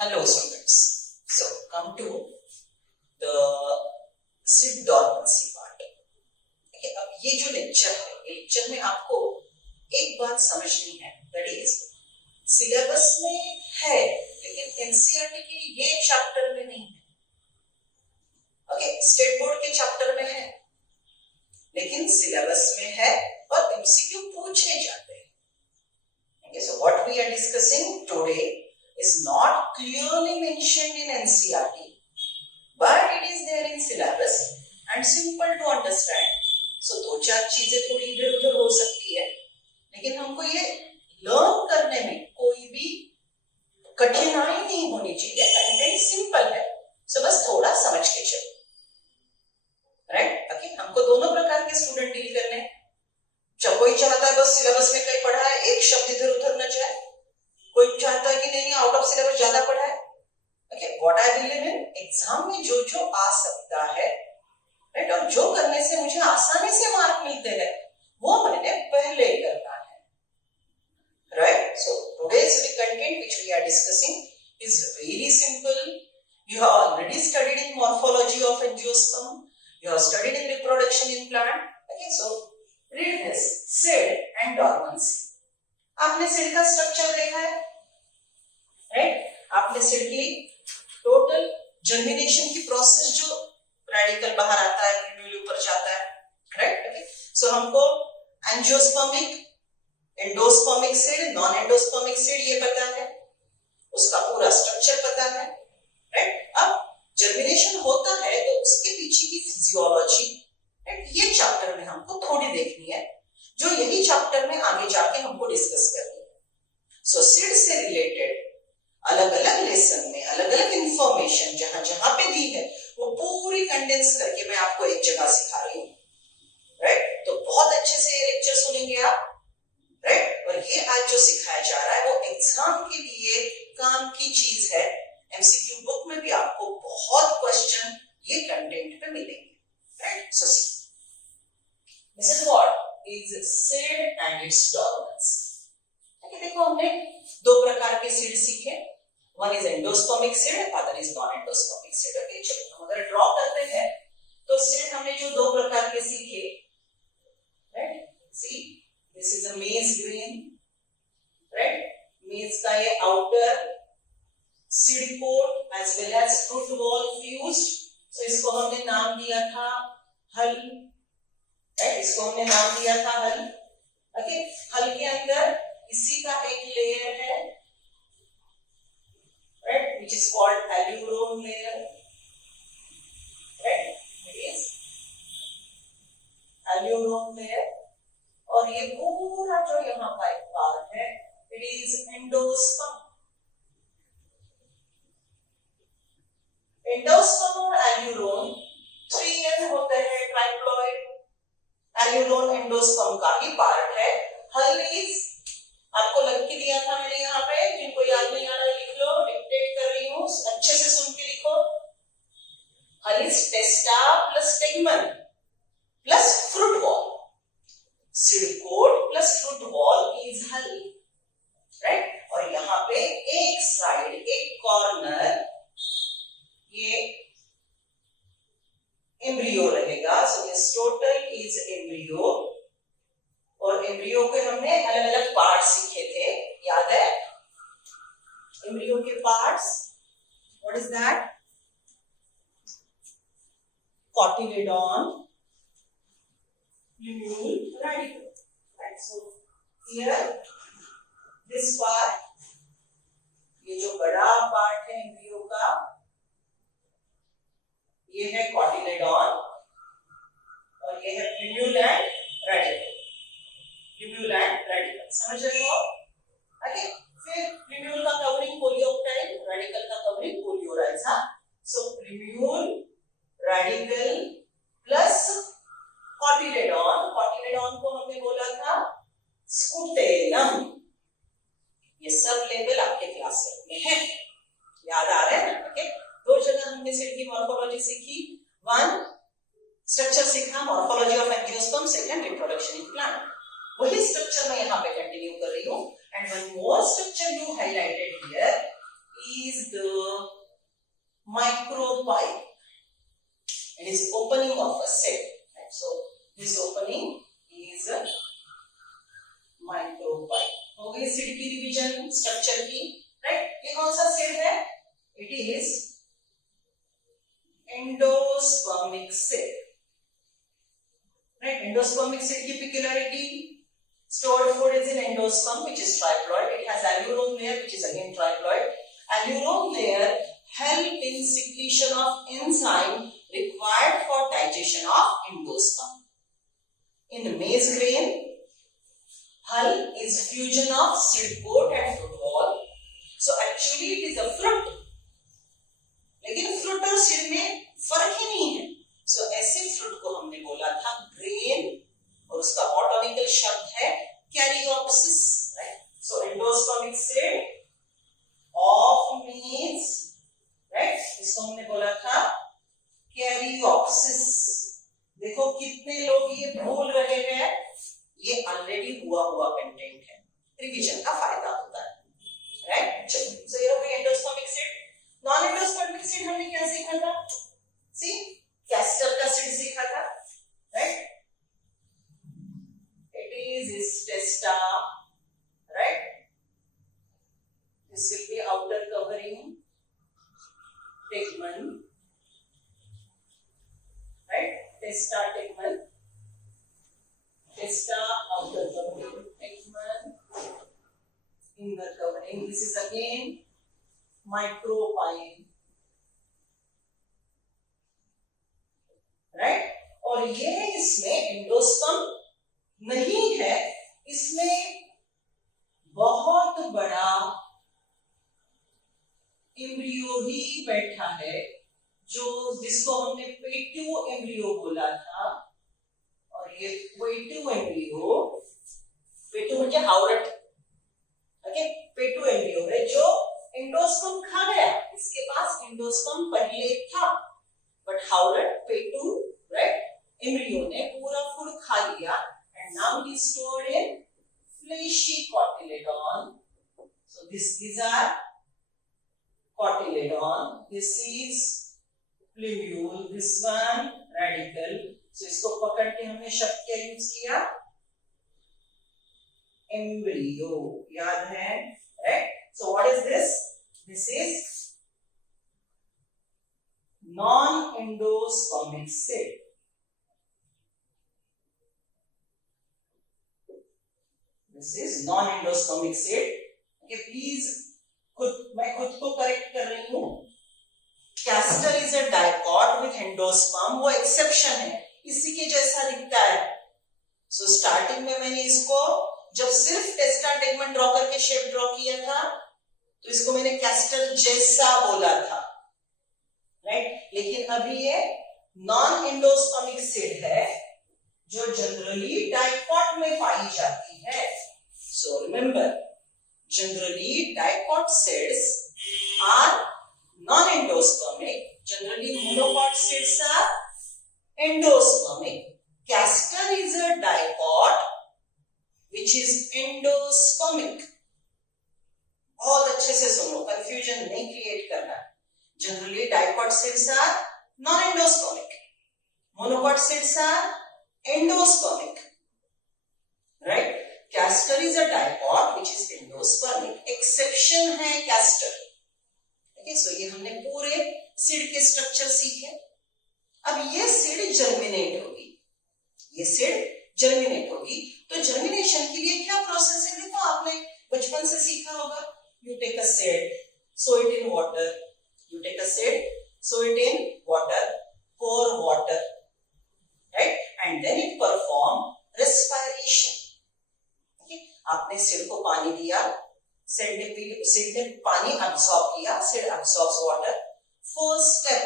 Hello students. So come to the SID dormancy part. Okay, अब ये जो लेक्चर है, ये लेक्चर में आपको एक बात समझनी है, that is सिलेबस में है लेकिन एनसीईआरटी के ये चैप्टर में नहीं है. ओके, स्टेट बोर्ड के चैप्टर में है लेकिन सिलेबस में है और एमसीक्यू पूछे जाते हैं. Okay, so what we are discussing today is not clearly mentioned in NCERT, but it is there in syllabus and simple to understand. So दो चार चीजें थोड़ी इधर उधर हो सकती है, लेकिन हमको ये लर्न करने में कोई भी कठिनाई नहीं होनी चाहिए. कंटेंट सिंपल है, so बस थोड़ा समझ के चलो. राइट? ओके, हमको दोनों प्रकार के स्टूडेंट डील करने हैं. जब कोई चाहता है बस सिलेबस में कहीं पढ़ा है, एक शब्द इधर उधर न जाए. कोई चाहता है कि नहीं आउट ऑफ सिलेबस ज्यादा पढ़ा है. Okay, what I believe in, exam में जो जो आ सकता है, राइट, और जो करने से मुझे आसानी से मार्क मिलते हैं वो मैंने पहले करना है. Right? So today's content which we are discussing is very simple. You have already studied in morphology of angiosperm. You have studied in reproduction in plant. Okay, so read this, SID and dormancy. आपने सिड का स्ट्रक्चर देखा है, राइट? आपने सिड की total germination की प्रोसेस, जो रेडिकल बाहर आता है, प्रिम्यूल ऊपर जाता है, राइट? ओके, सो हमको angiospermic, endospermic seed, non endospermic seed ये पता है, उसका पूरा स्ट्रक्चर पता है, राइट? अब जर्मिनेशन होता है तो उसके पीछे की फिजियोलॉजी, राइट, ये चैप्टर में हमको थोड़ी देखनी है, जो यही चैप्टर में आगे जाके हमको डिस्कस करनी है. सो सिड से रिलेटेड अलग अलग लेसन में अलग अलग इंफॉर्मेशन जहां जहां पे दी है वो पूरी कंडेंस करके मैं आपको एक जगह सिखा रही हूँ. राइट? तो बहुत अच्छे से ये लेक्चर सुनेंगे आप. राइट? और ये आज जो सिखाया जा रहा है वो एग्जाम के लिए काम की चीज है. एमसीक्यू बुक में भी आपको बहुत क्वेश्चन ये कंटेंट पे मिलेंगे. Right? So this is what is SID and its dormancy. Okay, देखो हमने दो प्रकार के सिड सीखे. One is endospermic SID, other is non-endospermic SID. Okay, चलो हम अगर ड्रॉ करते हैं तो सिड हमने जो दो प्रकार के सीखे, right? See, this is a maize grain, right? Maize का ये outer seed coat as well as fruit wall fused. So इसको हमने नाम दिया था हल. इसको हमने नाम दिया था हल. ओके, हल के अंदर इसी का एक लेयर है, right, which is called aleurone layer. Right, it is aleurone layer. और ये पूरा जो यहाँ का एक पार्ट है, इट इज एंडोस्पर्म. एंडोस्पर्म और एल्यूरोन 3N होते हैं, ट्राइप्लॉइड. एल्यूरोन एंडोस्पर्म का ही पार्ट है. हल इज, आपको लिख के दिया था मैंने यहाँ पे, जिनको याद नहीं आ रहा लिख लो, डिक्टेट कर रही हूँ, अच्छे से सुन के लिखो. Hull is testa plus tegmen plus fruit wall. Seed coat plus fruit wall is hull. Right? और यहाँ पे एक साइड, एक कॉर्नर ये एम्ब्रियो रहेगा. So this total is embryo. और एम्ब्रियो के हमने अलग अलग पार्ट सीखे थे, याद है? एम्ब्रियो के parts, what is that? Cotyledon, plumule, radicle. Right? So here this part, ये जो बड़ा पार्ट है एम्ब्रियो का, ये है कोटिलेडॉन और ये है plumule and radical. Plumule and radical, समझ रहे हो? ओके, फिर प्लूम्यूल का कवरिंग पोलियोप्टाइड, रेडिकल का कवरिंग पोलियोराइजा. सो प्लूम्यूल, रेडिकल प्लस कोटिलेडॉन. कोटिलेडॉन को हमने बोला था स्कुटेलम. ये सब लेवल आपके क्लास में है, याद आ रहा है ना? ओके, दो जगह हमने सिड की मॉर्फोलॉजी सीखी. वन स्ट्रक्चर सीखा, morphology of angiosperm. Second reproduction in plant. वही स्ट्रक्चर मैं यहाँ पे कंटिन्यू कर रही हूँ. And one more structure you highlighted here is the micropipe. It is opening of a cell. Right? So this opening is a micropipe. हो गई सीड की रिवीजन स्ट्रक्चर की. राइट, ये कौन सा सीड है? It is endospermic cell. Right, endospermic cell की peculiarity, stored food is in endosperm, which is triploid. It has alveolum layer, which is again triploid. Alveolum layer help in secretion of enzyme required for digestion of endosperm. In maize grain, hull is fusion of seed coat and fruit wall. So actually it is a fruit. लेकिन फ्रूट और सीड में फर्क ही नहीं है. सो ऐसे फ्रूट को हमने बोला था ग्रेन, और उसका बॉटनिकल शब्द है caryopsis. Right, so endospermic seed of means, right, इसको हमने बोला था कैरियोप्सिस. देखो कितने लोग ये भूल रहे हैं, ये ऑलरेडी हुआ कंटेंट है. रिवीजन का फायदा होता है. राइट, चलो सो ये हो गई endospermic seed. Non endospermic seed हमने क्या सीखा था? सी कैस्टर का सीड सीखा था. राइट, इट इज टेस्टा. Right, this will be outer covering tegmen. Right, testa tegmen. Testa outer covering, tegmen inner covering. This is again micropipe. Right, और ये इसमें एंडोस्पर्म नहीं है, इसमें बहुत बड़ा एम्ब्रियो ही बैठा है, जो जिसको हमने पेट्यू एम्ब्रियो बोला था. और ये पेट्यू एम्ब्रियो, पेट्यू म्हणजे हावरट. ओके, पेट्यू एम्ब्रियो है जो एंडोस्पर्म खा गया. इसके पास एंडोस्पर्म पहले था, बट हावरट पेट्यू, राइट, एम्ब्रियो ने पूरा फूड खा लिया. And now it is stored in fleshy cotyledon. So these are cotyledon. This is plumule. This one radical. So इसको पकड़ के हमने शब्द क्या यूज किया? एम्ब्रियो. याद है? Right? So what is this? This is non-endospermic cell. This is non-endospermic cell. Okay, please. मैं खुद को करेक्ट कर रही हूं. Castor is a dicot with endosperm. वो एक्सेप्शन है, इसी के जैसा दिखता है. सो स्टार्टिंग में मैंने इसको जब सिर्फ टेस्टा टेगमेंट ड्रॉ करके शेप ड्रॉ किया था, तो इसको मैंने कैस्टर जैसा बोला था. राइट, लेकिन अभी ये नॉन एंडोस्पर्मिक सीड है, जो जनरली डाइकॉट में पाई जाती है. So remember, generally dicot cells are non-endospermic. Generally monocot cells are endospermic. Castor is a dicot which is endospermic. बहुत अच्छे से सुनो, confusion नहीं क्रिएट करना. Generally dicot cells are non-endospermic. Monocot cells are endospermic. Right? Castor is a dicot which is endospermic. Exception है castor. Okay, so ये हमने पूरे सीड के स्ट्रक्चर सीखे. अब ये सीड जर्मिनेट होगी. ये सीड जर्मिनेट होगी, तो जर्मिनेशन के लिए क्या प्रोसेस है? देखो आपने बचपन से सीखा होगा. You take a seed, sow it in water. You take a seed, sow it in water, pour water, right? And then it perform respiration. आपने सीड को पानी दिया, सीड ने पानी अब्सॉर्ब किया, seed absorbs water. First step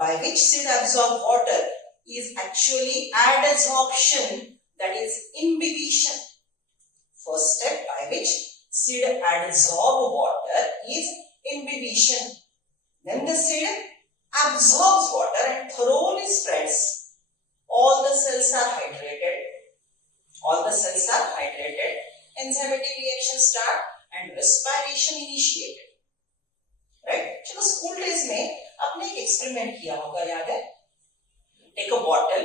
by which seed absorb water is actually adsorption, that is imbibition. First step by which seed adsorb water is imbibition. Then the seed absorbs water and thoroughly spreads. All the cells are hydrated. All the cells are hydrated. Enzymatic reactions start and respiration initiated. Right. चलो school days में आपने एक experiment किया होगा, याद है? Take a bottle,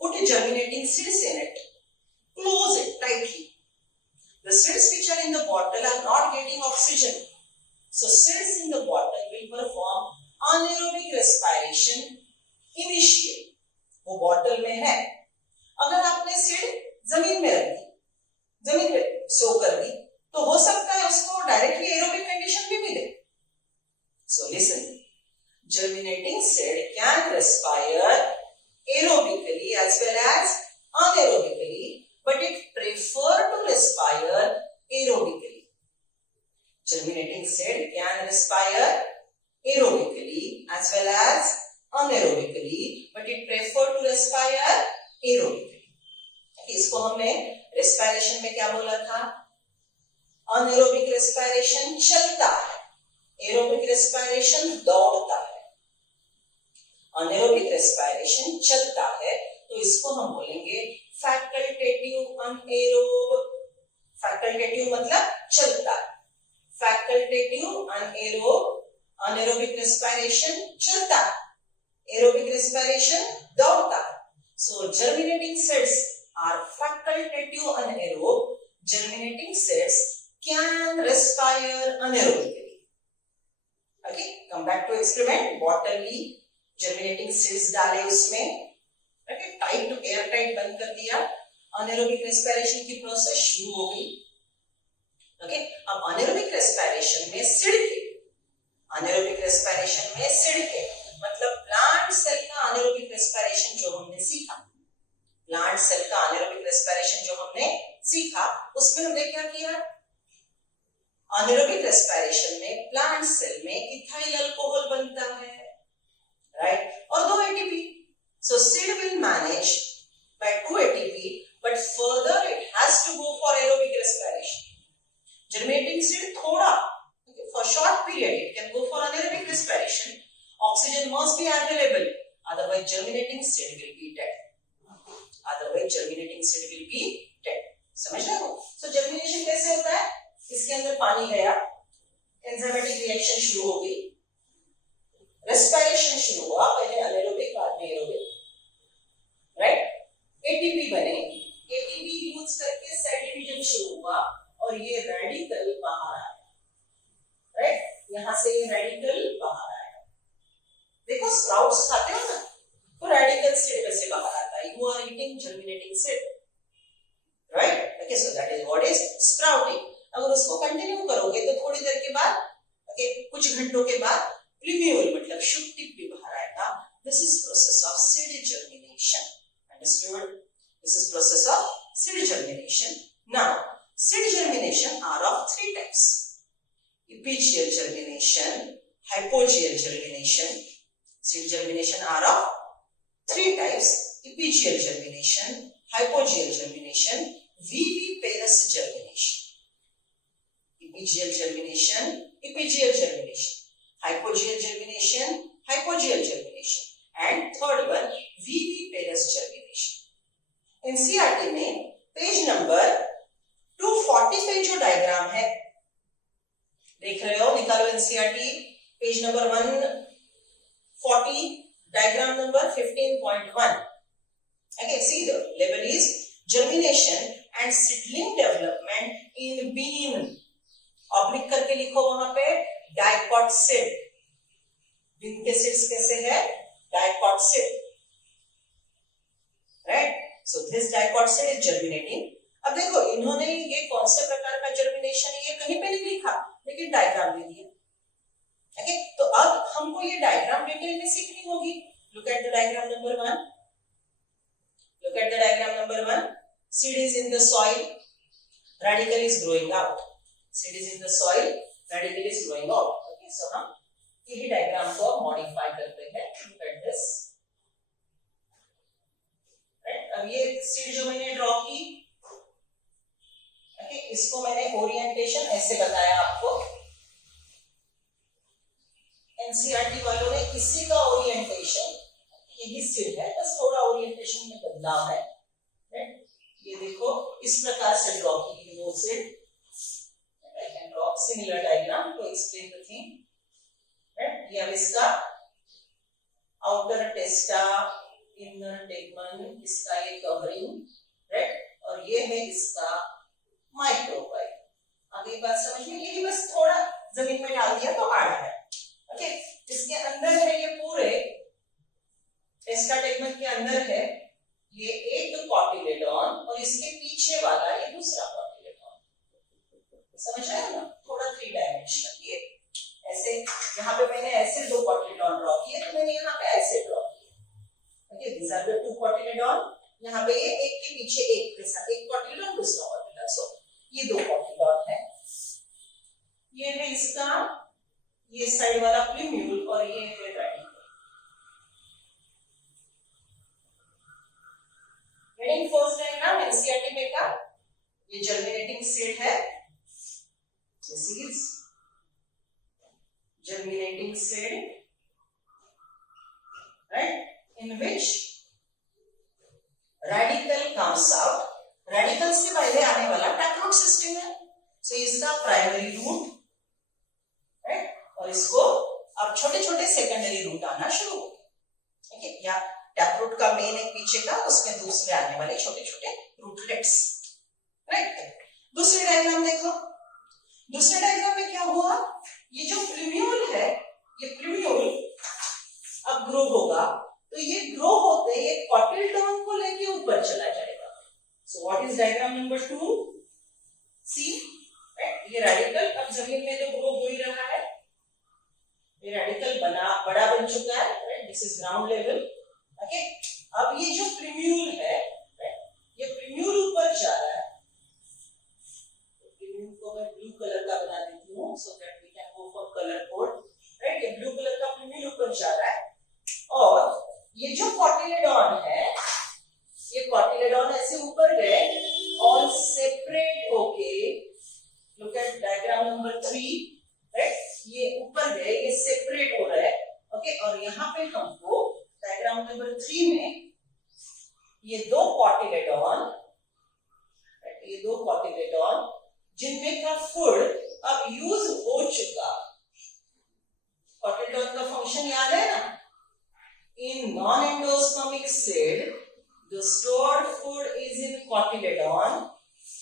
put germinating seeds in it, close it tightly. The seeds which are in the bottle are not getting oxygen, so seeds in the bottle will perform anaerobic respiration initially. वो बॉटल में है, अगर आपने सीड जमीन में रख दी, जमीन पे सो कर दी, तो हो सकता है उसको डायरेक्टली एरोबिक कंडीशन भी मिले. So listen, germinating seed can respire aerobically as well as anaerobically, but it prefer to respire aerobically. Germinating seed can respire aerobically as well as anaerobically, but it prefer to respire aerobically. इसको हमने respiration में क्या बोला था? Anaerobic respiration चलता है, aerobic respiration दौड़ता है. Anaerobic respiration चलता है, तो इसको हम बोलेंगे facultative anaerobe. Facultative मतलब चलता है, facultative anaerobe. Anaerobic respiration चलता है, aerobic respiration दौड़ता है. So germinating seeds are facultative anaerobe. Germinating seeds can respire anaerobically. Okay, come back to experiment. Bottle Lee, germinating seeds डाले उसमें, okay, tight to airtight बंद कर दिया, anaerobic respiration की प्रोसेस शुरू हो गई. okay, अब anaerobic respiration में सिड़के, anaerobic respiration में सिड़के मतलब प्लांट सेल का anaerobic respiration जो हमने सीखा, प्लांट सेल का anaerobic respiration जो हमने सीखा, उसमें हमने क्या किया? anaerobic respiration में प्लांट सेल में इथाइल अल्कोहल बनता है, right? और 2 ATP. So seed will manage by 2 ATP, but further it has to go for aerobic respiration. Germinating seed थोड़ा, okay, for short period it can go for anaerobic respiration. Oxygen must be available, otherwise germinating seed will be dead. Otherwise germinating seed will be dead. समझ रहे हो? So germination कैसे होता है? इसके अंदर पानी गया, एंजाइमेटिक रिएक्शन शुरू हो गई, रेस्पिरेशन शुरू हुआ, पहले अनेरोबिक बाद में एरोबिक, राइट? एटीपी बने, एटीपी यूज करके सेल डिवीजन शुरू हुआ और ये रेडिकल बाहर आया, राइट? यहां से ये रेडिकल बाहर आया. देखो स्प्राउट्स खाते हो ना, तो रेडिकल सीड में से बाहर आता है. You are eating germinating seed, right? Okay, so that is what is sprouting. अगर उसको कंटिन्यू करोगे तो थोड़ी देर के बाद, ओके, कुछ घंटों के बाद प्लूम्यूल मतलब शुक्तिक भी बाहर आएगा. This is process of seed germination. Understood? This is process of seed germination. Now seed germination are of 3 types: epigeal germination, hypogeal germination. Seed germination are of 3 types: epigeal germination, hypogeal germination, viviparous germination. Epigeal germination, epigeal germination, hypogeal germination, hypogeal germination, and third one viviparous germination. NCERT में page number 240 पे जो डायग्राम है देख रहे हो, निकालो NCERT page number 140, diagram number 15.1. Okay, see the label is germination and seedling development in bean. Oblique करके लिखो वहां पे डाइकॉट सीड. बीन के सीड्स कैसे है? Dicot seed, right? So this dicot seed is germinating. अब देखो इन्होंने ये कौन से प्रकार का जर्मिनेशन ये कहीं पे नहीं लिखा, लेकिन डायग्राम दे दिया. ओके, तो अब हमको ये डायग्राम डिटेल में सीखनी होगी. Look at the diagram number 1. Look at the diagram number 1. Seed is in the soil, radical is growing out. Seed is in the soil, radical is growing out. Okay, so हम यही डायग्राम को मॉडिफाई करते हैं. Look at this. Right? अब ये सीड जो मैंने ड्रॉ की, okay, इसको मैंने ओरिएंटेशन ऐसे बताया आपको. एनसीईआरटी वालों ने इसी का ओरिएंटेशन, यही सीड है, बस थोड़ा ओरिएंटेशन में बदलाव है. ये देखो इस प्रकार से ड्रॉ की गई वो seed. I can draw similar diagram to explain the thing. इसका आउटर टेस्टा, इनर टेगमन, इसका ये कवरिंग, राइट, और ये है इसका माइक्रोपाइल। आगे बात समझ में, यही बस थोड़ा जमीन में डाल दिया तो हार्ड है। ओके, इसके अंदर है ये पूरे टेस्टा टेगमन के अंदर है ये एक कॉटिलेडॉन और इसके पीछे वाला ये दूसरा कॉटिलेडॉन। समझ रहे हो ना, थोड़ा 3 डायमेंशनल। ये ऐसे यहाँ पे मैंने ऐसे 2 कॉटिलेडॉन ड्रॉ किए, तो मैंने यहाँ पे ऐसे ड्रॉ किए। ओके, these are the 2 कॉटिलेडॉन। यहाँ पे ये एक के पीछे एक के साथ एक कॉटिलेडॉन दूसरा कॉटिलेडॉन, सो ये 2 कॉटिलेडॉन है। ये है इसका ये साइड वाला प्लूम्यूल और ये है radical. Heading first diagram NCERT में का ये जर्मिनेटिंग सीड है, this is germinating seed, right, in which radical comes out. radical से पहले आने वाला taproot system है, so इसका primary root, right, और इसको अब छोटे छोटे secondary root आना शुरू हो गए। ठीक है, या taproot का मेन एक पीछे का, उसमें दूसरे आने वाले छोटे छोटे रूटलेट्स, राइट। दूसरे डायग्राम देखो, दूसरे डायग्राम में क्या हुआ, ये जो प्लूम्यूल है, ये प्लूम्यूल अब ग्रो होगा, तो ये ग्रो होते ये कॉटिलेडॉन को लेके ऊपर चला जाएगा। So what is diagram number 2? See, right, ये रेडिकल अब जमीन में तो ग्रो हो ही रहा है, ये रेडिकल बड़ा बन चुका है, right, this is ground level. Okay, अब ये जो प्लूम्यूल है, ये प्लूम्यूल ऊपर जा रहा है, प्लूम्यूल को मैं ब्लू कलर का बना देती हूँ so that we can go for colour code, right. ये ब्लू कलर का प्लूम्यूल ऊपर जा रहा है और ये जो कॉटिलेडॉन है, ये कॉटिलेडॉन ऐसे ऊपर गए और सेपरेट होके, लुक एट डायग्राम नंबर 3, राइट, ये ऊपर गए, ये सेपरेट हो रहा है। ओके, और यहाँ पे हमको डायग्राम नंबर 3 में ये 2 कॉटिलेडॉन, ये 2 कॉटिलेडॉन जिनमें का फूड अब यूज हो चुका। कॉटिलेडॉन का फंक्शन याद है ना, in non endospermic cell the stored food is in cotyledon.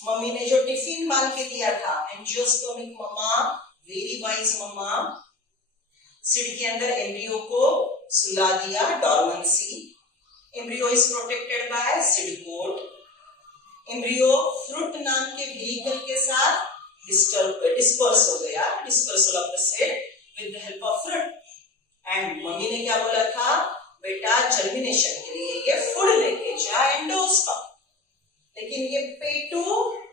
मम्मी ने जो टिफिन बांध के दिया था, एंजियोस्पर्मिक मम्मा, वेरी वाइज मम्मा, सीड के अंदर एम्ब्रियो को सुला दिया, dormancy. Embryo is protected by seed coat. Embryo fruit नाम के व्हीकल के साथ डिस्पर्स हो गया, dispersal of the seed with the help of fruit. And मम्मी ने क्या बोला था, बेटा जर्मिनेशन के लिए ये फूड लेके जा एंडोस्पर्म। लेकिन ये पेटू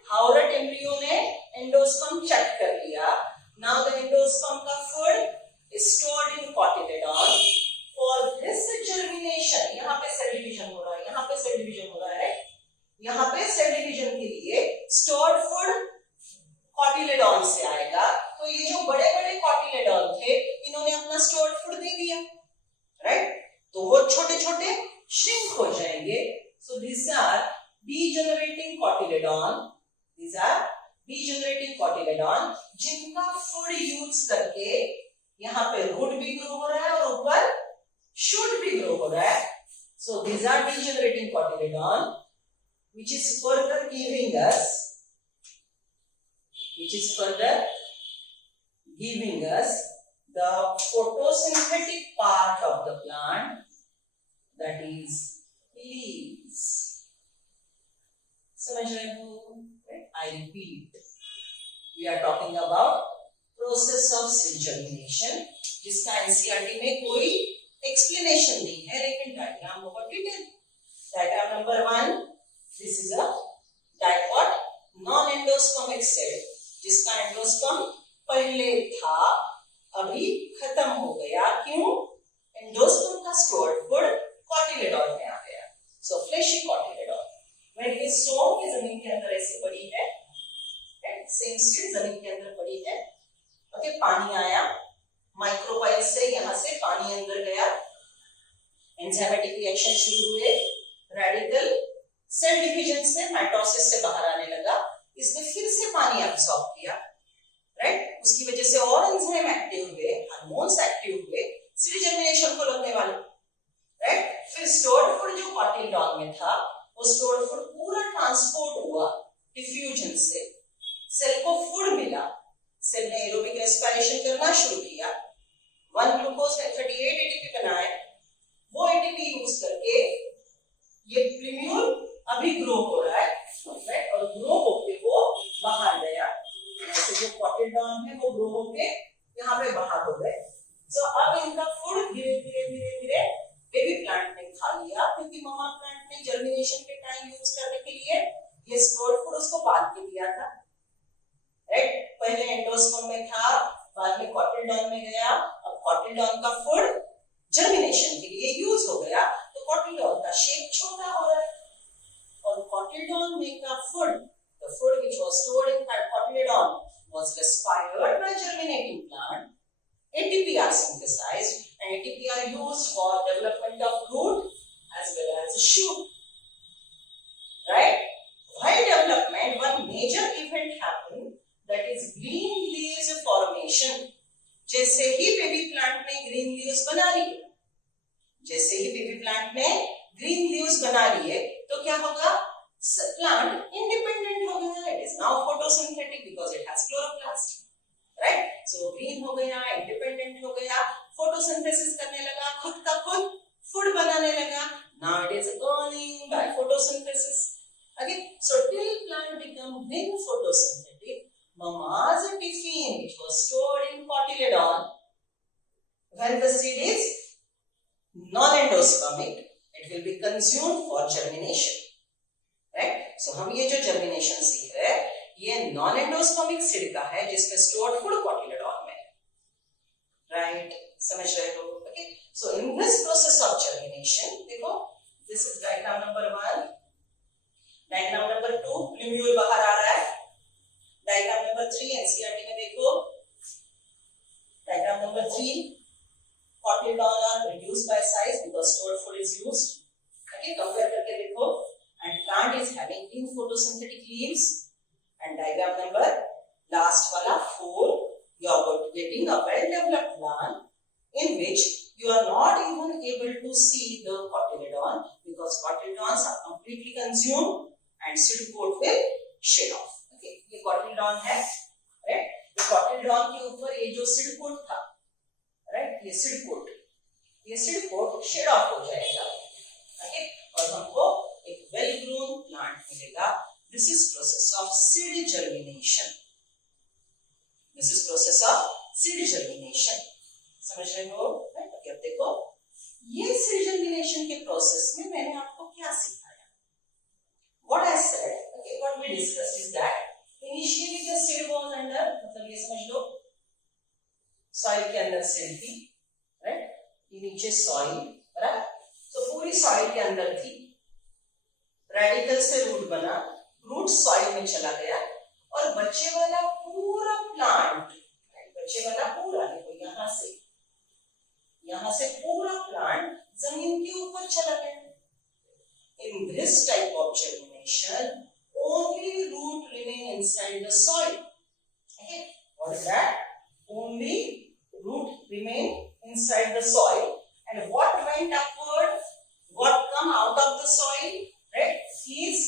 हाउरट एम्ब्रियो ने एंडोस्पर्म चेक कर लिया। नाउ द एंडोस्पर्म का food is stored in cotyledon for this germination. यहाँ पे सेल डिवीजन हो रहा है, यहाँ पे सेल डिवीजन हो रहा है, यहाँ पे सेल डिवीजन के लिए स्टोर्ड फूड कॉटिलेडॉन से आएगा। तो ये जो बड़े बड़े कॉटिलेडॉन थे, इन्होंने अपना स्टोर्ड फूड दे दिया, राइट, तो वो छोटे छोटे श्रिंक हो जाएंगे। So this are degenerating cotyledon, this are degenerating cotyledon जिनका फूड यूज करके यहाँ पे रूट भी ग्रो हो रहा है और ऊपर शूट भी ग्रो हो रहा है। So this are degenerating cotyledon which is further giving us the photosynthetic part of the plant, that is leaves. समझ रहे हो? I repeat, we are talking about process of seed germination, जिसका एनसीईआरटी में कोई एक्सप्लेनेशन नहीं है, लेकिन डायग्राम बहुत detail. Diagram number 1, this is a diploid non-endospermic cell, जिसका एंडोस्पर्म पहले था, अभी खत्म हो गया। क्यों? एंडोस्पर्म का स्टोर्ड फूड कॉटिलेडॉन में आ गया। So fleshy cotyledon when it is sown, ये जमीन के अंदर ऐसे पड़ी है, सेम सीड जमीन के अंदर पड़ी है। ओके, पानी आया माइक्रोपाइल से, यहाँ से पानी अंदर गया, एंजाइमेटिक रिएक्शन शुरू हुए, रेडिकल सेल डिवीजन से माइटोसिस से बाहर आने लगा, इसने फिर से पानी एब्सॉर्ब किया, राइट, उसकी वजह से और एंजाइम एक्टिव हुए, हार्मोन्स एक्टिव हुए, ग्रो होके वो बाहर गया। ऐसे जो कॉटिलडॉन है वो ग्रो होके यहाँ पे बाहर हो गए। सो अब इनका फूड धीरे धीरे धीरे धीरे बेबी प्लांट ने खा लिया, क्योंकि ममा प्लांट ने जर्मिनेशन के टाइम यूज करने के लिए ये स्टोर्ड फूड उसको बांध के दिया था, राइट। पहले एंडोस्पर्म में था, बाद में कॉटिलडॉन में गया। अब कॉटिलडॉन का फूड जर्मिनेशन के लिए यूज हो गया, तो कॉटिलडॉन का शेप छोटा हो रहा है। और कॉटिलडॉन में का food, the food which was stored in cotyledon was respired by germinating plant. ATP are synthesized and ATP are used for development of root as well as a shoot, right? While development, one major event happened, that is green leaves formation. जैसे ही baby plant ने green leaves बना लिए, जैसे ही baby plant ने green leaves बना लिए, तो क्या होगा? Plant independent हो गया. It is now photosynthetic because it has chloroplast, right? So green हो गया, independent हो गया, photosynthesis करने लगा, खुद का खुद food बनाने लगा. Now it is earning by photosynthesis. Okay, so till plant become then photosynthetic, mama's tiffin which was stored in cotyledon, when the seed is non-endospermic, it will be consumed for germination. Right. So हम ये जो जर्मिनेशन सीख रहे हैं, ये non endospermic seed का है, जिसमें स्टोर्ड फूड कॉटिलेडॉन में, राइट। समझ रहे हो? Okay. So in this process of germination, देखो this is diagram number 1, diagram number 2 plumule बाहर आ रहा है, डायग्राम नंबर 3 एनसीईआरटी में देखो, diagram number 3 cotyledon are reduced by size because stored food is used. Okay, compare करके देखो, and plant is having green photosynthetic leaves, and diagram number last wala 4, you are getting a well developed plant in which you are not even able to see the cotyledon because cotyledons are completely consumed and seed coat will shed off. Okay, ये cotyledon है, right? ये cotyledon के ऊपर ये जो seed coat था, right? ये seed coat shed off हो जाएगा, okay? और हमको एक वेल ग्रोन प्लांट मिलेगा. This is process of seed germination. This is process of seed germination. समझ रहे हो? अब देखो, ये सीड जर्मिनेशन के प्रोसेस में मैंने आपको क्या सिखाया? What I said, okay, what we discussed is that initially the seed was under, मतलब ये समझ लो सॉइल के अंदर सीड थी, राइट? ये नीचे सॉइल, राइट? तो पूरी सॉइल के अंदर थी, रेडिकल से रूट बना, रूट सॉइल में चला गया, और बच्चे वाला पूरा प्लांट, बच्चे वाला पूरा, देखो यहां से पूरा प्लांट जमीन के ऊपर चला गया. In this type of germination only root remain inside the soil. Okay, what is that? Only root remain inside the soil, and what went upward, what come out of the soil, right, is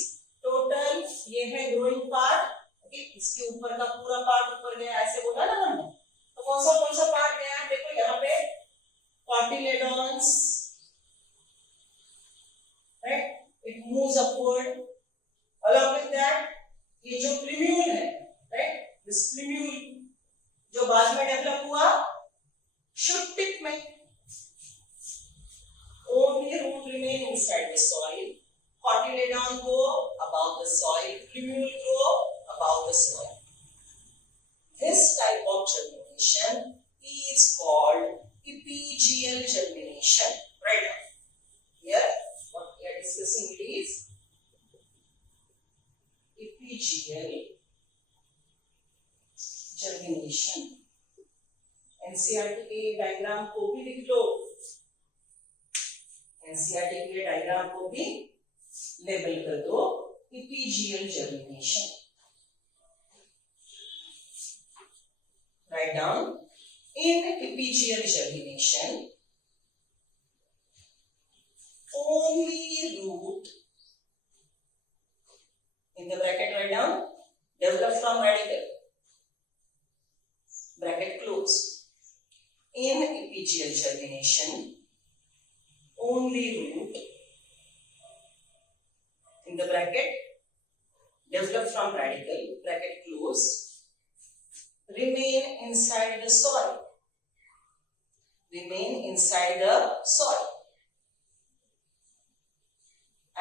total, ये है growing part. Okay, इसके ऊपर का पूरा पार्ट ऊपर गया, ऐसे बोला ना हमने. तो कौन सा पार्ट गया? देखो यहाँ पे cotyledons, right, it moves upward. Along with that, ये जो plumule है, right, this plumule जो बाद में डेवलप हुआ shoot tip में, only root remain inside the soil. Cotyledon go above the soil, plumule grow above the soil. This type of germination is called epigeial germination. Right now, here what we are discussing is epigeial germination. NCERT के डायग्राम को भी लिख लो, NCERT के डायग्राम को भी लेबल कर दो, epigeial germination. Write down, in epigeial germination, only root, in the bracket write down, develop from radical, bracket close. In epigeial germination, only root, in the bracket, develop from cotyledon radical, bracket close, remain inside the soil. Remain inside the soil.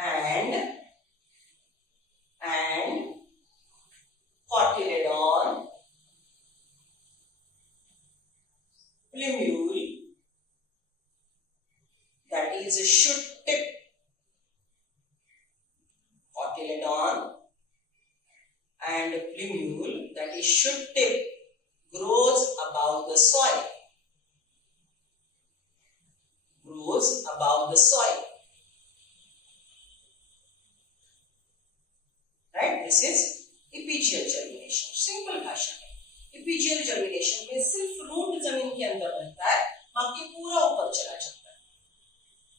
And cotyledon, plumule, that is a shoot tip. Cotyledon and plumule, that is shoot tip, grows above the soil. Grows above the soil. Right? This is epigeal germination. Simple भाषा में epigeal germination में सिर्फ रूट जमीन के अंदर रहता है, बाकी पूरा ऊपर चला जाता है.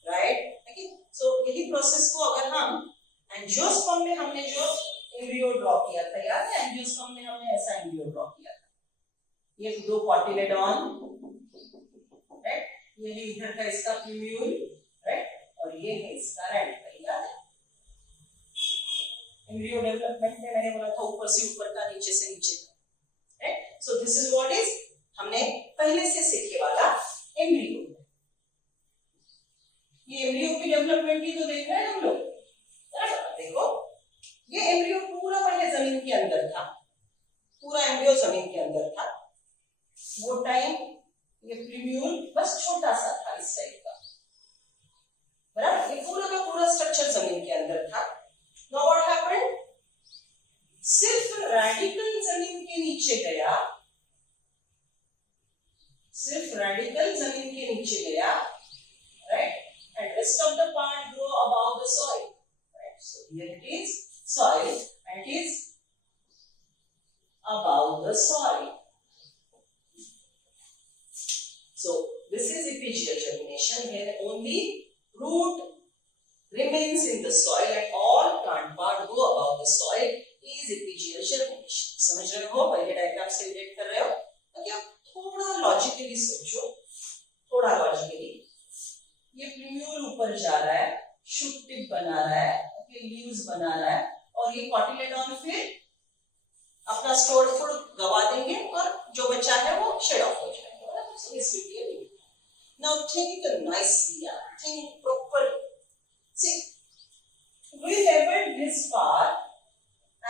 Right? Okay? So यही प्रोसेस को अगर हम एंजियोस्पर्म में हमने जो एम्ब्रियो ड्रॉ किया था, याद है एंजियोस्पर्म में हमने ऐसा एम्ब्रियो ड्रॉ किया था. ये दो कॉटिलेडॉन, राइट, ये है इधर का इसका प्लूम्यूल, राइट, और ये है इसका रेडिकल. याद है एम्ब्रियो डेवलपमेंट में मैंने बोला था ऊपर से ऊपर का, नीचे से नीचे का, right. So this is what is हमने पहले से सीखे वाला एम्ब्रियो. ये एम्ब्रियो की डेवलपमेंट ही तो देख रहे हैं हम लोग. देखो ये एम्ब्रियो पूरा पहले जमीन के अंदर था, पूरा एम्ब्रियो जमीन के अंदर था. वो टाइम ये प्लूम्यूल बस छोटा सा था इस टाइप का, बराबर. ये पूरा का पूरा स्ट्रक्चर जमीन के अंदर था. नाउ व्हाट हैपेंड, सिर्फ रेडिकल जमीन के नीचे गया, सिर्फ रेडिकल जमीन के नीचे गया, right, and rest of the part grow above the soil. Right? So here it is soil and it is above the soil. So this is epigeal germination. Here only root remains in the soil and all plant part go above the soil is epigeal germination. समझ रहे हो? पहले डायग्राम से रिलेट कर रहे हो? ताकि आप थोड़ा लॉजिकली सोचो, थोड़ा लॉजिकली. ये प्लूम्यूल ऊपर जा रहा है, शूट टिप बना रहा है, लीव्स बना रहा है, और ये कॉटिलेडॉन फिर अपना स्टोर्ड फूड गवा देंगे और जो बचा है वो शेड ऑफ हो जाएगा. So this will be a leaf. Now think nicely, think properly. See, we labeled this part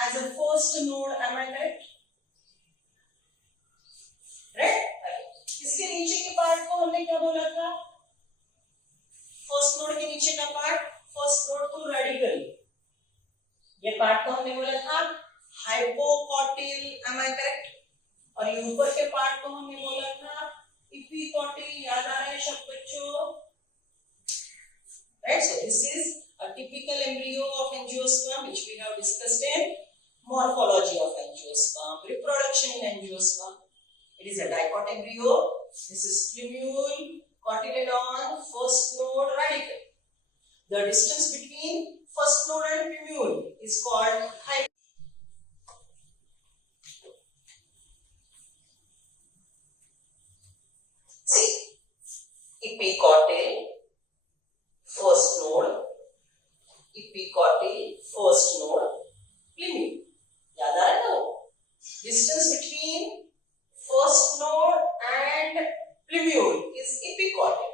as a first node, am I right? Right? इसके नीचे के पार्ट को हमने क्या बोला था? फर्स्ट नोड के नीचे का part, first node to radical. ये पार्ट को हमने बोला था हाइपोकॉटिल, एम आई करेक्ट? और ये ऊपर के पार्ट को हमने बोला था इपिकॉटिल. याद आ रहा है सब बच्चों? Right. So this is a typical embryo of angiosperm which we have discussed in morphology of angiosperm, reproduction in angiosperm. It is a dicot embryo. This is plumule, cotyledon, first node, radical. The distance between first node and plumule is called height. See, epicotyl, first node, epicotyl, first node, plumule. याद आ रहा है ना वो? Distance between first node and plumule is epicotyl.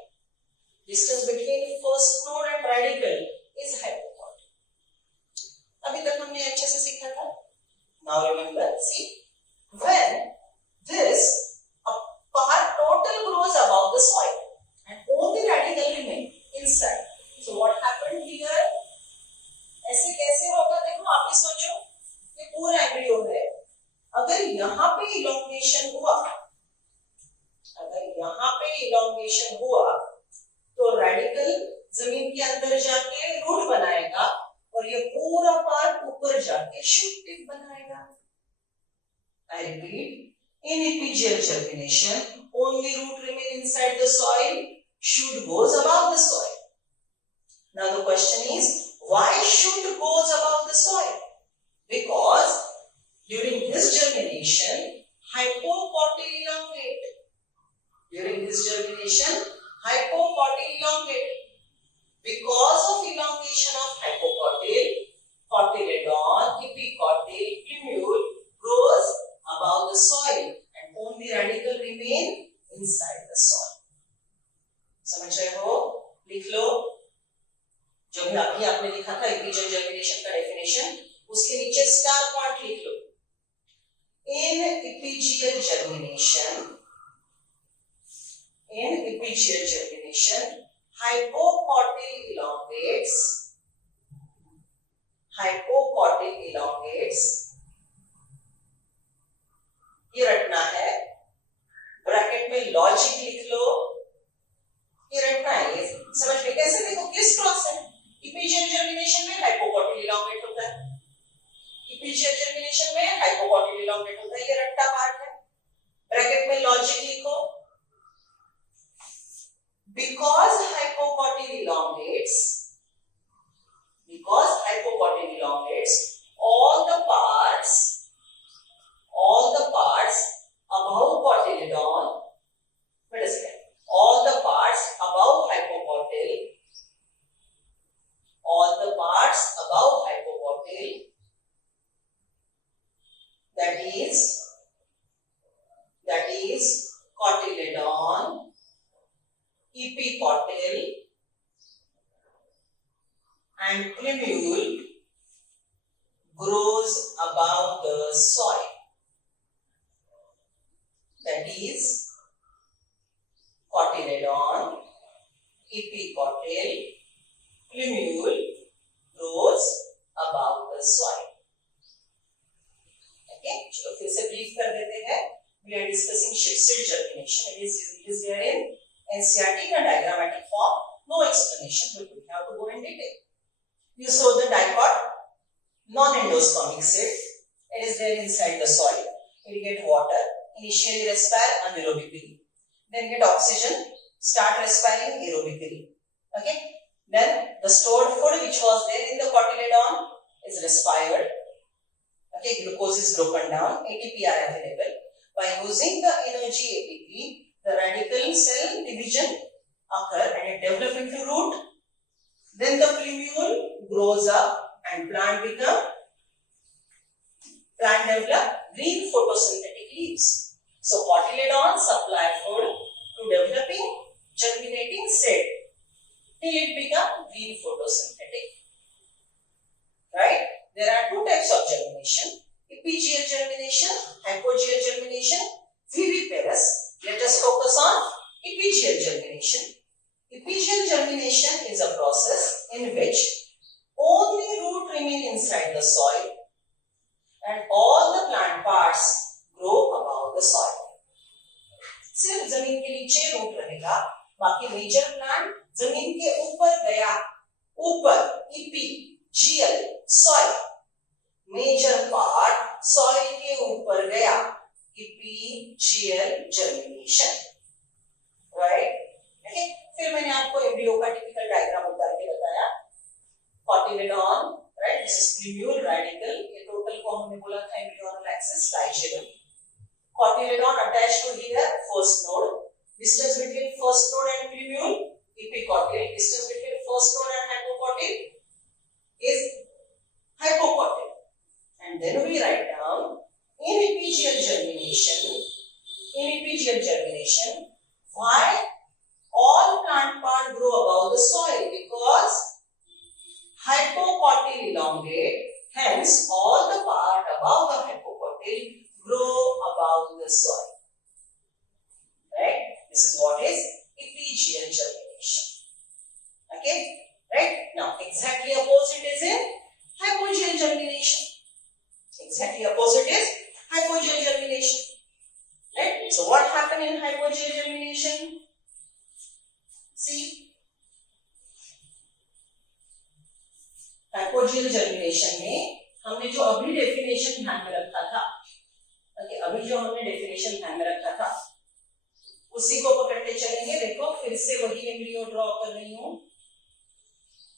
Distance between first node and radical is hypocotyl. अभी तक हमने अच्छे से सीखा था. Now remember, see, when this part total grows above the soil and only radical remain inside. So what happened here? ऐसे कैसे होगा? देखो आप ही सोचो, ये पूरा एम्ब्रियो है. अगर यहाँ पे इलॉन्गेशन हुआ, अगर यहाँ पे इलॉन्गेशन हुआ तो रेडिकल जमीन के अंदर जाके रूट बनाएगा और ये पूरा पार्ट ऊपर जाके शूट टिप बनाएगा. I repeat, in epigeal germination, only root remain inside the soil, shoot goes above the soil. Now the question is, why shoot goes above the soil? Because during this germination, hypocotyl elongate. During this germination, hypocotyl elongate. Because of elongation of hypocotyl, cotyledon, epicotyl, in epigeial germination, hypocotyl elongates, ये रटना है, ब्रैकेट में लॉजिक लिख लो, ये रटना है, ये समझ में कैसे, देखो किस क्रॉस है, epigeial germination में hypocotyl elongate होता है, epigeial germination में hypocotyl elongate होता है, ये रट्टा पार्ट है, ब्रैकेट में लॉजिक लिखो, because hypocotyl elongates, all the parts above cotyledon, wait a second, all the parts above hypocotyl, that is cotyledon, epicotyl and plumule grows above the soil. That is cotyledon, epicotyl, plumule grows above the soil. Okay, चलो फिर से ब्रीफ कर देते हैं. We are discussing seed germination. It is there in NCERT in a diagrammatic form. No explanation, but we have to go in detail. You sow the dicot, non-endospermic seed. It is there inside the soil. It get water. Initially respire anaerobically. Then get oxygen. Start respiring aerobically. Okay. Then the stored food which was there in the cotyledon is respired. Okay. Glucose is broken down. ATP are available. By using the energy ATP, the radical cell division occur and it develop into root. Then the plumule grows up and plant develop green photosynthetic leaves. So cotyledon supply food to developing germinating seed till it become green photosynthetic. Right? There are two types of germination: epigeial germination, hypogeial germination, viviparous. Let us focus on epigeial germination. Epigeial germination is a process in which only root remain inside the soil and all the plant parts grow above the soil. सिर्फ जमीन के नीचे रूट रहेगा, बाकी major plant जमीन के ऊपर गया, ऊपर epigeial soil, major part soil के ऊपर गया, epigeial germination. Right? Okay? फिर मैंने आपको एम्ब्रियो का टिपिकल डायग्राम उतार के बताया. Cotyledon, right? This is plumule radical. ये टोटल को हमने बोला था embryonal axis diagonal. Cotyledon attached to here first node. Distance between first node and plumule epicotyl. Distance between first node and hypocotyl is hypocotyl. And then we write down in epigeial germination, why all plant parts grow above the soil? Because hypocotyl elongate, hence all the part above the hypocotyl grow above the soil. Right? This is what is epigeial germination. Okay? Right? Now, exactly opposite is in hypogeial germination. Exactly opposite is hypogeial germination. Right? So, what happened in hypogeial germination? See, hypogeial germination में हमने जो अभी डेफिनेशन ध्यान में रखा था, okay, अभी जो हमने डेफिनेशन ध्यान में रखा था, उसी को पकड़ते चलेंगे. देखो फिर से वही एम्ब्रियो ड्रॉ कर रही हूँ.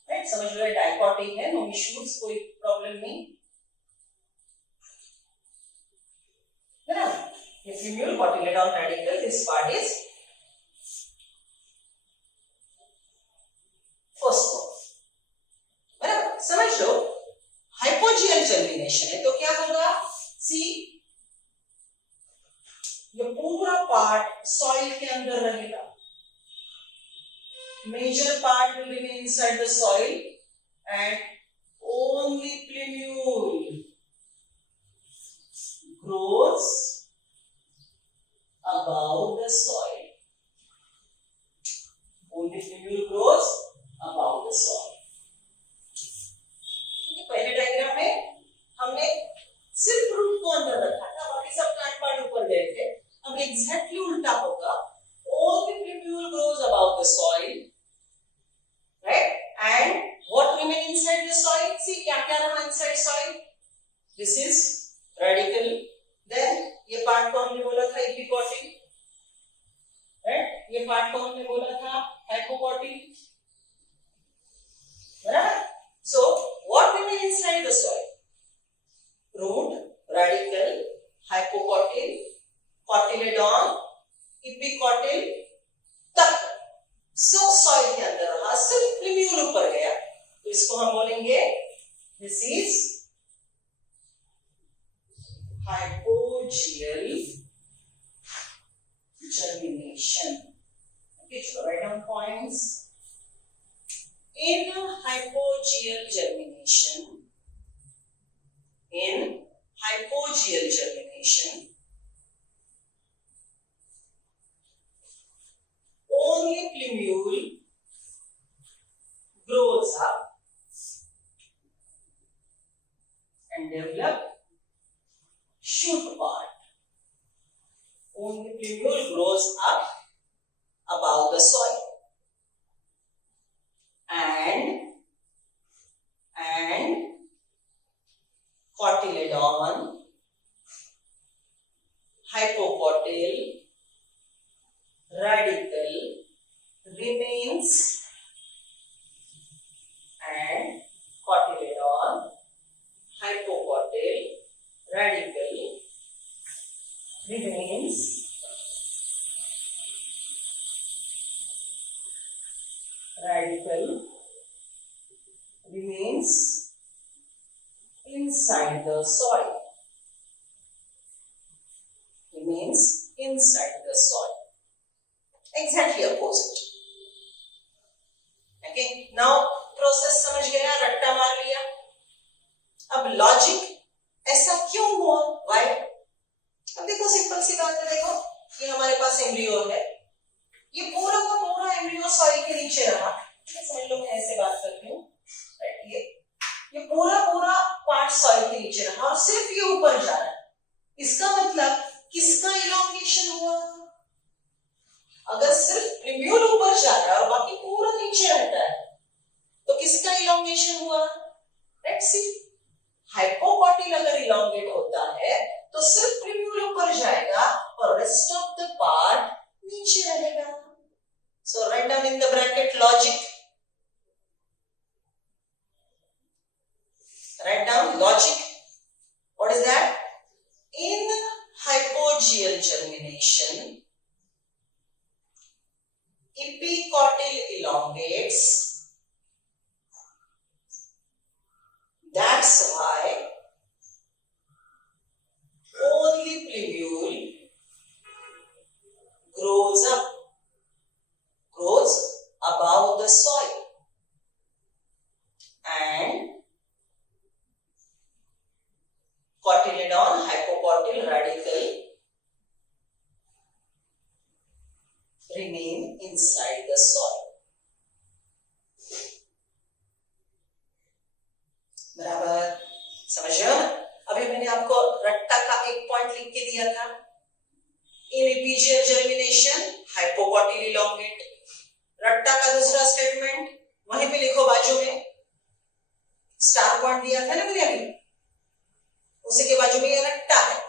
राइट? समझ लो डाइकोटिक है, नो इश्यूज, कोई प्रॉब्लम नहीं. ये plumule cotyledon radical, this part is first node. बराबर? समझ लो हाइपोजियल जर्मिनेशन है तो क्या होगा? सी, ये पूरा पार्ट सॉइल के अंदर रहेगा. Major part will remain inside the soil and only plumule grows radical, then ये पार्ट को हमने बोला था epicotyl, राइट, ये पार्ट को हमने बोला था hypocotyl, बराबर. So what remain inside the soil? Root, radical, hypocotyl, cotyledon, epicotyl तक सब सॉइल के अंदर रहा, सिर्फ प्लिम्यूल ऊपर गया, तो इसको हम बोलेंगे this is hypogeal germination. Okay, so write down points. In hypogeal germination, only plumule grows up and develop shoot part. Only plumule grows up above the soil, and cotyledon, hypocotyl, radical remains, and cotyledon, hypocotyl, radical remains inside the soil. Remains inside the soil. Exactly opposite. Okay. Now process समझ गया, रट्टा मार लिया. अब लॉजिक ऐसा क्यों हुआ? Why? अब देखो सिंपल सी बात है, देखो ये हमारे पास एम्ब्रियो है, ये पूरा का पूरा एम्ब्रियो सॉइल के नीचे रहा. समझ लो मैं ऐसे बात करती हूँ, ये पूरा पार्ट सॉइल के नीचे रहा और सिर्फ ये ऊपर जा रहा है. इसका मतलब किसका इलॉन्गेशन हुआ? अगर सिर्फ प्लिम्यूल ऊपर जा रहा है और बाकी पूरा नीचे रहता है तो किसका इलॉन्गेशन हुआ? Let's see. हाइपोकॉटिल अगर इलॉन्गेट होता है तो सिर्फ प्लिम्यूल ऊपर जाएगा और रेस्ट ऑफ द पार्ट नीचे रहेगा. So write down in the bracket logic. Write down logic. What is that? In hypogeal germination, epicotyl elongates. That's why only plumule grows above the soil, and cotyledon, hypocotyl, radical remain inside the soil. बराबर समझ रहे हो? अभी मैंने आपको रट्टा का एक पॉइंट लिख के दिया था. इन एपिजियल जर्मिनेशन हाइपोकॉटिल इलॉन्गेट. रट्टा का दूसरा स्टेटमेंट वहीं पे लिखो, बाजू में स्टार पॉइंट दिया था ना मैंने अभी, उसी के बाजू में ये रट्टा है.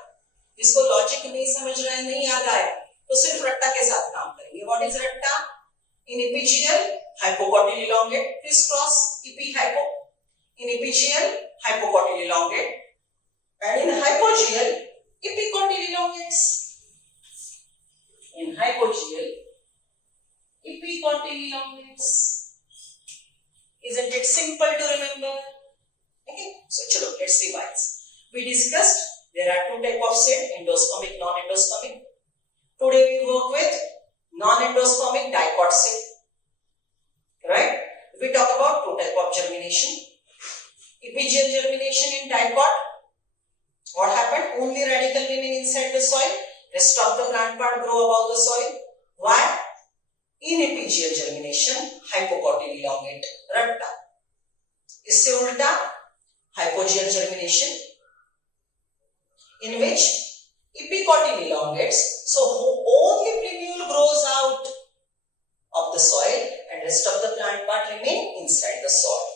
जिसको लॉजिक नहीं समझ रहा है, नहीं याद आया, तो सिर्फ रट्टा के साथ काम करेंगे. व्हाट इज रट्टा? In epigeal hypocotyl elongate, criss cross epi hypo. In epigial hypocotyl elongate, and in hypogeal epicotyl elongates. In hypogeal epicotyl elongates. Isn't it simple to remember? Okay, so chalo, let's revise. We discussed there are two types of seed, endospermic, non-endospermic. Today we work with non-endospermic dicot seed. Right? We talk about two types of germination. Epigeal germination in dicot. What happened? Only radical remain inside the soil. Rest of the plant part grow above the soil. Why? In epigeal germination, hypocotyl elongate, रट्टा. इससे उल्टा hypogeal germination, in which epicotyl elongates, so only plumule grows out of the soil and rest of the plant part remain inside the soil.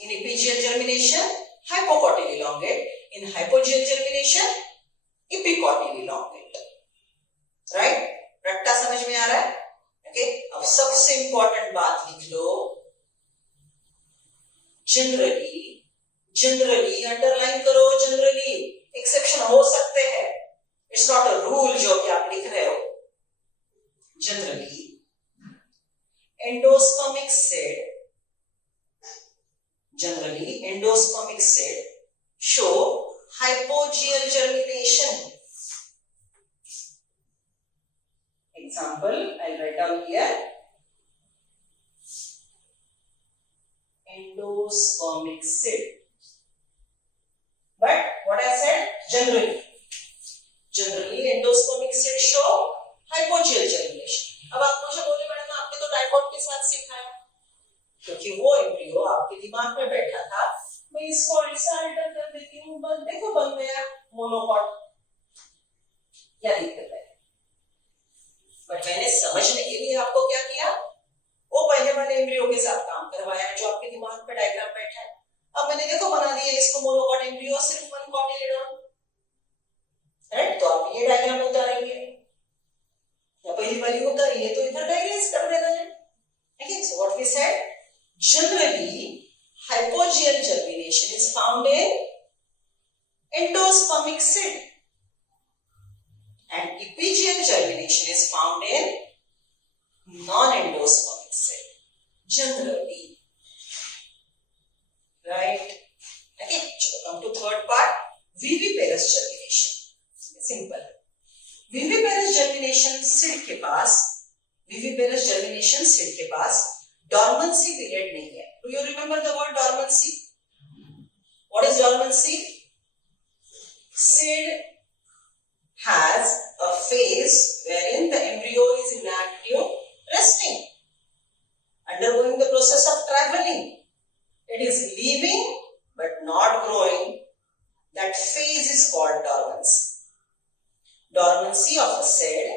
In epigeal germination, hypocotyl elongate, In hypogeal germination, epicordial elongate. Right? रट्टा समझ में आ रहा है? Okay? अब सबसे इंपॉर्टेंट बात लिख लो. Generally underline करो. जनरली एक्सेप्शन हो सकते हैं. इट्स नॉट अ रूल जो कि आप लिख रहे हो. Generally endospermic seed show hypogeal germination. Example, I'll write down here. Endospermic seed. But what I said, generally endospermic seed show hypogeal germination. अब आप मुझे बोले मैडम आपने तो डाइकोट के साथ सिखाया, क्योंकि वो एम्ब्रियो आपके दिमाग में बैठा था. मैं इसको ऐसा अल्टर कर देती हूँ, देखो बन गया मोनोकॉट. क्या दिक्कत है? बट मैंने समझने के लिए आपको क्या किया, वो पहले वाले एम्ब्रियो के साथ काम करवाया जो आपके दिमाग पे डायग्राम बैठा है. अब मैंने देखो बना दिया इसको मोनोकॉट एम्ब्रियो, सिर्फ वन कॉटिलेडोन. राइट? तो आप ये डायग्राम उतारेंगे या पहली वाली उतारिए तो इधर डायग्राम कर देना है. Okay, so what we said, generally hypogeal germination is found in endospermic seed and epigeal germination is found in non-endospermic seed. Generally, right? Okay, so come to third part, viviparous germination. Simple. Viviparous germination seed के पास dormancy period नहीं है. Do you remember the word dormancy? What is dormancy? Seed has a phase wherein the embryo is inactive, resting, undergoing the process of traveling. It is living but not growing. That phase is called dormancy. Dormancy of a seed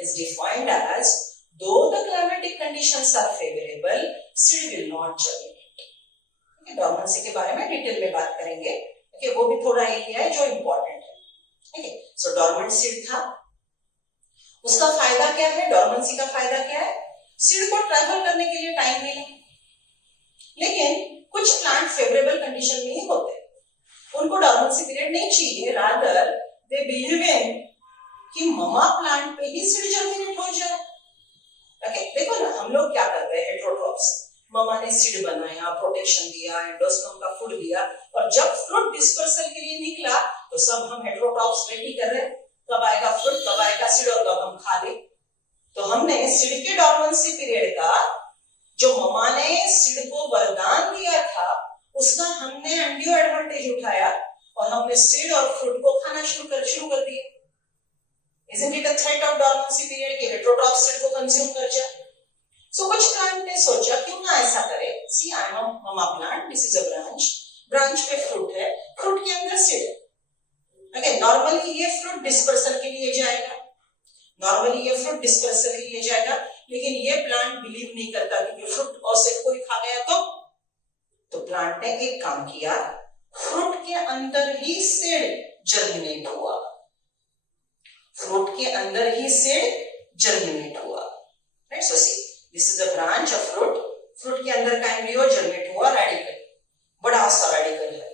is defined as though the climatic conditions are favorable, seed will not germinate. Okay, dormancy के बारे में डिटेल में बात करेंगे. Okay, वो भी थोड़ा एरिया है जो इम्पोर्टेंट है. Okay, so dormant seed था. उसका फायदा क्या है? डॉर्मेंसी का फायदा क्या है? सीड को ट्रैवल करने के लिए टाइम मिला. लेकिन कुछ प्लांट फेवरेबल कंडीशन में ही होते हैं, उनको डॉर्मेंसी पीरियड नहीं चाहिए. रादर दे बिलीव इन कि ममा प्लांट पे ही सीड जर्मिनेट हो जाए. ओके, देखो ना हम लोग क्या करते हैं, हेटेरोट्रॉप्स. ममा ने सीड बनाया, प्रोटेक्शन दिया, एंडोस्पर्म का फूड दिया, और जब फ्रूट डिस्पर्सल के लिए निकला तो सब हम हेटेरोट्रॉप्स वेट ही कर रहे हैं, कब आएगा फ्रूट, कब आएगा सीड और कब हम खा ले. तो हमने सीड के डॉर्मेंसी पीरियड का जो ममा ने सीड को वरदान दिया था उसका हमने अनड्यू एडवांटेज उठाया और हमने सीड और फ्रूट को खाना शुरू कर दिया. Isn't it a threat of dormancy period कि heterotrophs सीड को कंज्यूम कर जाए? So कुछ प्लांट ने सोचा क्यों ना ऐसा करे. See, I am a mama plant. This is a branch. Branch पे फ्रूट है, फ्रूट के अंदर सीड है. Okay, नॉर्मली ये फ्रूट डिस्पर्सल के लिए जाएगा, लेकिन ये प्लांट बिलीव नहीं करता क्योंकि फ्रूट और से कोई खा गया तो प्लांट ने एक काम किया, फ्रूट के अंदर ही सीड जर्मिनेट हुआ. Right? So see, this is a branch of fruit. Fruit के अंदर का एम्ब्रियो जर्मिनेट हुआ, रेडिकल, बड़ा सा रेडिकल है.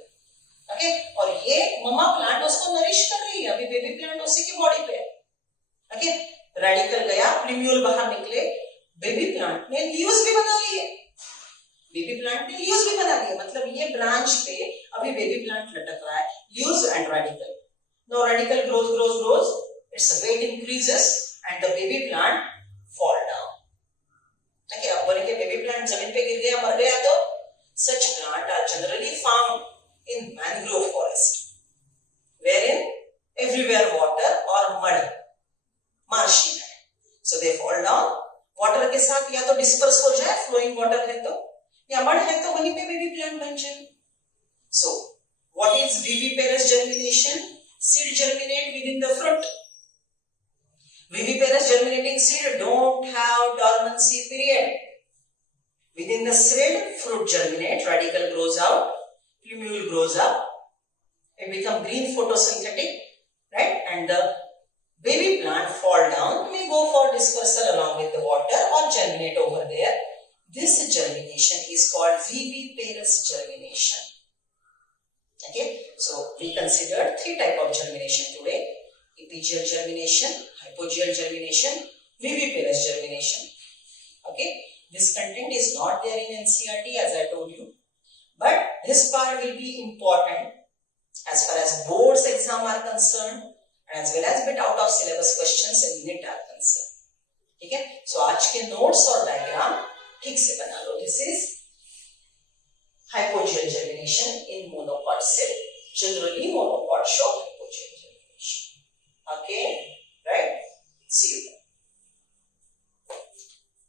ओके, और ये ममा प्लांट उसको नरिश कर रही है. अभी बेबी प्लांट उसी की बॉडी पे है. ओके, रेडिकल गया, प्रीम्यूल बाहर निकले, बेबी प्लांट ने लीव्स भी बना लिए. मतलब ये ब्रांच पे अभी बेबी प्लांट लटक रहा है, leaves and radical. Now radical grows. Its weight increases and the baby plant fall down. Okay, अब बोलेंगे बेबी प्लांट जमीन पे गिर गया, मर गया तो such plant are generally found in mangrove forest, wherein everywhere water or mud, marshy land. So they fall down. Water के साथ या तो disperse हो जाए, flowing water है तो, या mud है तो वहीं पे बेबी प्लांट बन जाए. So what is viviparous germination? Seed germinate within the fruit. Viviparous germinating seed don't have dormancy period. Within the seed, fruit germinate, radical grows out, plumule grows up. it become green photosynthetic, right? And the baby plant fall down, may go for dispersal along with the water or germinate over there. This germination is called viviparous germination. Okay, so we considered three types of germination today: epigeal germination, hypogeal germination, viviparous germination. Okay, this content is not there in NCERT as I told you, but this part will be important as far as boards exam are concerned, and as well as bit out of syllabus questions in NIT are concerned. ठीक है, so आज के notes और diagram ठीक से बना लो. This is hypogeal germination in monopod cell. Generally monopod show